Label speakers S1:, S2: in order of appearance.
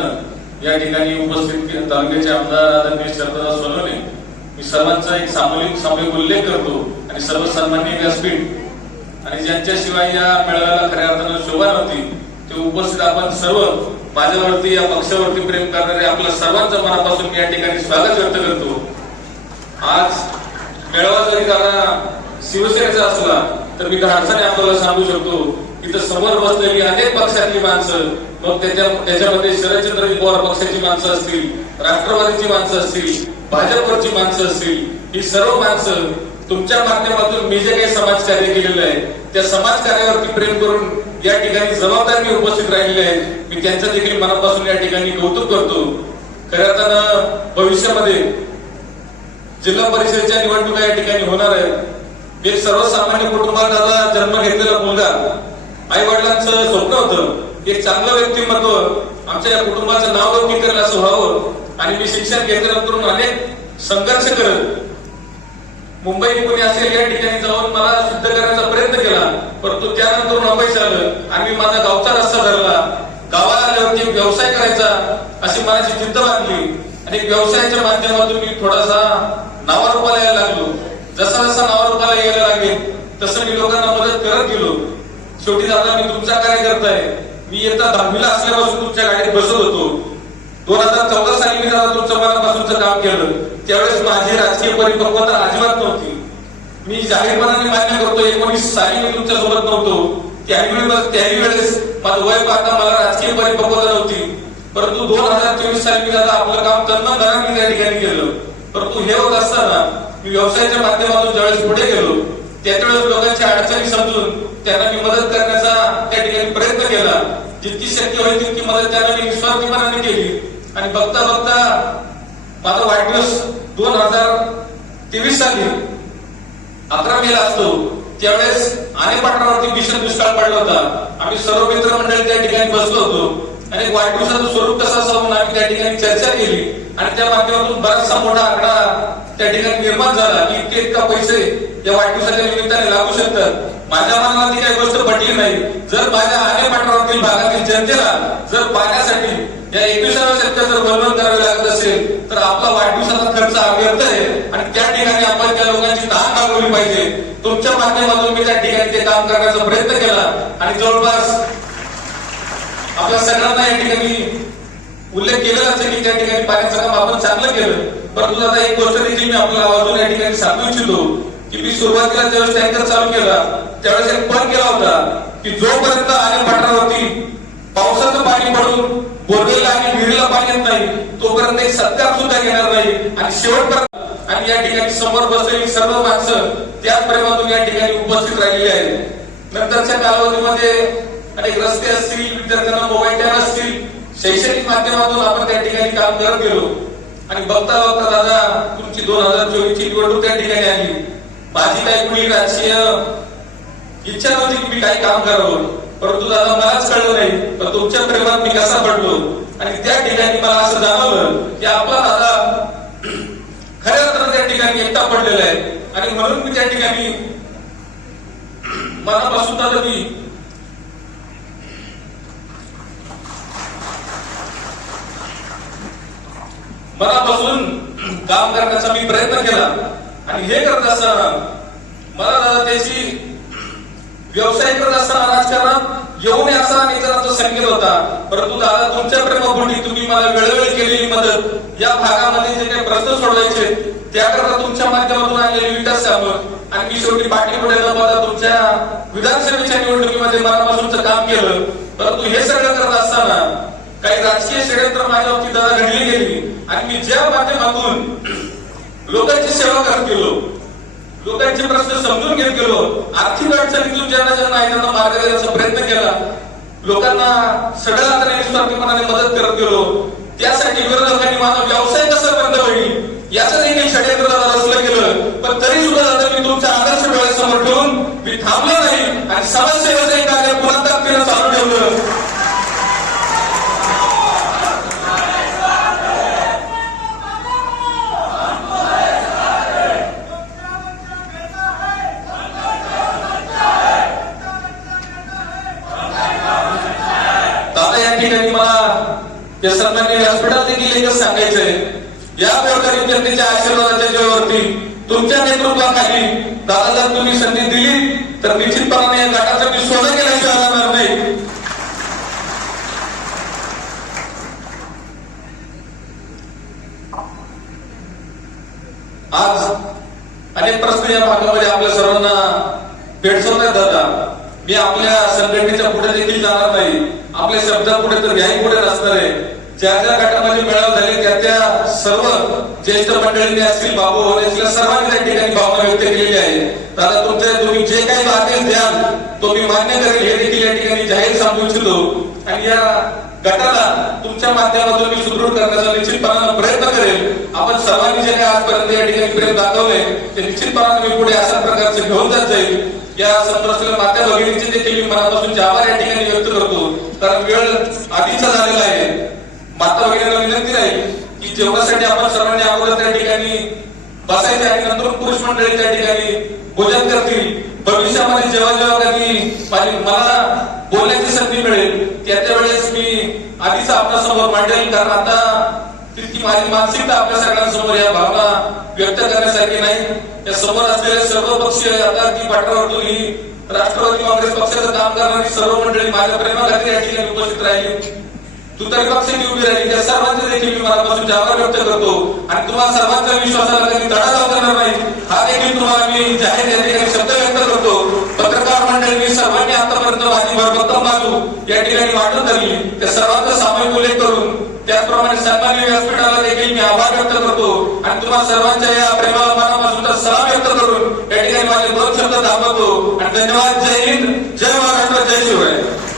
S1: निमित्तानं या ठिकाणी उपस्थित तालुक्याचे आमदार आदरणीय शरदराव सोनवणे मी सर्वांचा एक सामूहिक सामूहिक उल्लेख करतो आणि सर्वसामान्य व्यासपीठ आणि ज्यांच्याशिवाय या मेळाव्याला खऱ्या अर्थानं शोभा नव्हती ते उपस्थित आपण सर्व माझ्यावरती या पक्षावरती प्रेम करणारे आपल्या सर्वांचं मनापासून या ठिकाणी स्वागत व्यक्त करतो. आज मेळावा जरी का शिवसेनेचा असला तर मी धाडसाने आपल्याला सांगू शकतो इथं समोर बसलेली अनेक पक्षातली माणसं मग त्याच्या त्याच्यामध्ये शरदचंद्र पवार पक्षाची माणसं असतील राष्ट्रवादीची माणसं असतील भाजपवरची माणसं असतील ही सर्व माणसं तुमच्या माध्यमातून मी जे काही समाजकार्य केलेलं आहे त्या समाजकार्यावरती प्रेम करून या ठिकाणी जबाबदारी उपस्थित राहिलेले आहेत मी त्यांचं देखील मनापासून या ठिकाणी कौतुक करतो. खऱ्या अर्थानं भविष्यामध्ये जिल्हा परिषदेच्या निवडणुका या ठिकाणी होणार आहेत. एक सर्वसामान्य कुटुंबात आता जन्म घेतलेला मुलगा आई वडिलांचं स्वप्न होतं. एक चांगलं व्यक्तिमत्व आमच्या या कुटुंबाचं नाव लौकिक करेल असं व्हावं आणि मी शिक्षण घेतल्यानंतर अनेक संघर्ष करत मुंबई पुणे असेल या ठिकाणी जाऊन मला सिद्ध करण्याचा प्रयत्न केला. परंतु त्यानंतर अपयश आलं आणि मी माझा गावचा रस्ता धरला. गावाला आल्यावरती व्यवसाय करायचा अशी मनाची जिद्द बांधली आणि व्यवसायाच्या माध्यमातून मी थोडासा नावारूपाला यायला लागलो. जसा जसा नावारूपाला यायला लागेल तसं मी लोकांना मदत करत गेलो. शेवटी दादा मी तुमचा कार्यकर्ता आहे. मी एकदा दहावीला असल्यापासून तुमच्या गाडीत बसत होतो. दोन हजार चौदा साली मी जरा तुमच्या मनापासूनच काम केलं त्यावेळेस माझी राजकीय परिपक्वता अजिबात नव्हती. मी जाहीरपणाने मान्य करतो एकोणीस साली मी तुमच्यासोबत नव्हतो त्यावेळी त्याही वेळेस माझं वय पाहता मला राजकीय परिपक्वता नव्हती. परंतु दोन हजार चोवीस साली मी दादा आपलं काम करणं घरात त्या ठिकाणी केलं. परंतु हे होत असताना मी व्यवसायाच्या माध्यमातून ज्यावेळेस पुढे गेलो त्याच वेळेस अडचणी समजून त्यांना मी मदत करण्याचा त्या ठिकाणी प्रयत्न जितकी शक्य होईल तितकी मदत त्यांना मी निस्वार्थीपणाने केली. आणि बघता बघता माझा वाढदिवस दोन हजार तेवीस साली अकरा मेला असतो. त्यावेळेस अनेक पाटणावरती भीषण दुष्काळ पडला होता. आम्ही सर्व मित्रमंडळी त्या ठिकाणी बसलो होतो. आणि वाढदिवसाचं स्वरूप कसं असावं म्हणून आम्ही त्या ठिकाणी चर्चा केली. आणि त्या माध्यमातून बराचसा मोठा आकडा त्या ठिकाणी निर्माण झाला. की इतके इतका पैसे या वाढदिवसाच्या निमित्ताने लागू शकतात माझ्या मनाला ती काही गोष्ट पटली नाही. जर माझ्या आणे पाटणावरील भागातील जनतेला जर पाण्यासाठी या एकविसाव्या शतकात जर वर्णन करावे लागत असेल तर आपला वाढदिवसाचा खर्च अव्यर्थ आहे. आणि त्या ठिकाणी आपण त्या लोकांची तहान भागवली पाहिजे. तुमच्या माध्यमातून मी त्या ठिकाणी ते काम करण्याचा प्रयत्न केला. आणि जवळपास आपल्या सगळ्यांना या ठिकाणी उल्लेख केलेला असेल की त्या ठिकाणी पाण्याचं काम आपण चांगलं केलं. परंतु आता एक गोष्ट देखील मी आपल्याला आवाजून या ठिकाणी सांगू इच्छितो. की मी सुरुवातीला ज्यावेळेस टँकर चालू केला त्यावेळेस एक पण केला होता की जोपर्यंत आणि पठारावरती पावसाचं पाणी पडून बोरवेला आणि विहिरीला पाणी येत नाही तोपर्यंत एक सत्कार सुद्धा घेणार नाही. आणि शेवटपर्यंत आणि या ठिकाणी समोर बसलेली सर्व माणसं त्याच प्रेमातून या ठिकाणी उपस्थित राहिलेली आहेत. नंतरच्या कालावधीमध्ये अनेक रस्ते असतील विद्यार्थ्यांना मोबाईल टॅब असतील शैक्षणिक माध्यमातून आपण त्या ठिकाणी काम करत गेलो. आणि बघता बघता दादा तुमची दोन हजार चोवीस ची निवडणूक त्या ठिकाणी आली. माझी काही कुणी राजकीय इच्छा नव्हती की मी काही काम करावं. परंतु दादा मलाच कळलं नाही. पण तुमच्या प्रेमात मी कसा पडलो? आणि त्या ठिकाणी मला असं जाणवलं की आपला दादा खऱ्या तर त्या ठिकाणी एकटा पडलेला आहे. आणि म्हणून मी त्या ठिकाणी मनापासून दादा मी मनापासून काम करण्याचा मी प्रयत्न केला. आणि हे करत असताना मला दादा त्याची व्यवसाय करत असताना राजकारणात येऊ नये असा नेत्यांचा संकेत होता. परंतु दादा तुमच्या प्रेमापोटी तुम्ही मला वेळोवेळी केलेली मदत या भागामध्ये जे काही प्रश्न सोडवायचे त्याकरता तुमच्या माध्यमातून आलेली विकास कामं आणि मी शेवटी पाठी पुढे मला तुमच्या विधानसभेच्या निवडणुकीमध्ये मनापासूनच काम केलं. परंतु हे सगळं करत असताना काही राजकीय षडयंत्र माझ्या बाबतीत दादा घडली गेली. आणि मी ज्या माध्यमातून लोकांची सेवा करत गेलो लोकांचे प्रश्न समजून घेत गेलो आर्थिक अडचणीतून ज्यांना ज्यांना आहे त्यांना मार्ग देण्याचा प्रयत्न केला. लोकांना सगळ्या हाताने निस्वार्थीपणाने मदत करत गेलो त्यासाठी विरोधकांनी माझा व्यवसाय कसा बंद होईल याचं देखील षडयंत्र रचलं गेलं. पण तरी सुद्धा दादा मी तुमच्या आदर्श डोळ्यासमोर ठेवून मी थांबलो नाही. आणि समाजसेवेचं एक कार्य पुन्हा ताकदीनं चालू ठेवलं दादा या ठिकाणी मला या सन्मान्य व्यासपीठात देखील एकच सांगायचंय? या गोरगरीब जनतेच्या आशीर्वादाच्या जीवावरती तुमच्या नेतृत्वाखाली दादा जर तुम्ही संधी दिली तर निश्चितपणाने या गटाचं मी स्वतः केल्याशिवाय जाणार नाही. आज अनेक प्रश्न या भागामध्ये आपल्या सर्वांना भेटसवण्यात जातात मी आपल्या संघटनेच्या पुढे देखील जाणार नाही. आपल्या शब्दापुढे तर व्याही पुढे नसणार आहे. ज्या ज्या गटामध्ये मेळावे झाले त्या त्या सर्व ज्येष्ठ मंडळींनी असतील बाबू होणे असतील सर्वांनी त्या ठिकाणी भावना व्यक्त केलेली आहे. दादा तुमच्या तुम्ही जे काही लागेल द्याल तो मी मान्य करेल. हे देखील या ठिकाणी जाहीर सांगू इच्छितो. आणि या गटाला तुमच्या माध्यमातून मी सुदृढ करण्याचा निश्चितपणानं प्रयत्न करेल. आपण सर्वांनी जे काही आजपर्यंत या ठिकाणी प्रेम दाखवले ते निश्चितपणाने मी पुढे अशा प्रकारचे घेऊन जात जाईल. या संप्रसल्या मात्या भगिनीचे देखील मी मनापासून आभार या ठिकाणी व्यक्त करतो. कारण वेळ आधीचा झालेला आहे. माता भगिनीला विनंती राहील की जेवणासाठी आपण सर्वांनी अगोदर त्या ठिकाणी बसायचे आणि नंतर पुरुष मंडळी त्या ठिकाणी भोजन करतील. भविष्यामध्ये जेव्हा जेव्हा कधी माझी मला बोलण्याची संधी मिळेल त्या त्यावेळेस मी आधीच आपल्यासमोर मांडेल. कारण आता तितकी माझी मानसिकता आपल्या सगळ्यांसमोर या भावना व्यक्त करण्यासारखी नाही. या समोर असलेल्या सर्व पक्ष आता ती पाठरावरतून ही राष्ट्रवादी काँग्रेस पक्षाचं काम करणारी सर्व मंडळी माझ्या प्रेमाखाली या ठिकाणी उपस्थित राहिली. तुतारी पक्षाची उभी राहिली त्या सर्वांचे देखील मी मनापासून आभार व्यक्त करतो. आणि तुम्हाला सर्वांचा विश्वासाला कधी तडा जाऊ देणार नाही. हा देखील तुम्हाला मी जाहीर या ठिकाणी शब्द व्यक्त करतो. पत्रकार मंडळींनी सर्वांनी आतापर्यंत माझी भरभक्कम बाजू या ठिकाणी वाटत धरली. त्या सर्वांचा सामायिक उल्लेख करून त्याचप्रमाणे सन्मान्य व्यासपीठाला देखील मी आभार व्यक्त करतो. आणि तुम्हाला सर्वांच्या या प्रेमाला मनापासून तर सलाम व्यक्त करून या ठिकाणी माझे दोन शब्द थांबवतो. आणि धन्यवाद. जय हिंद. जय महाराष्ट्र. जय शिवराय.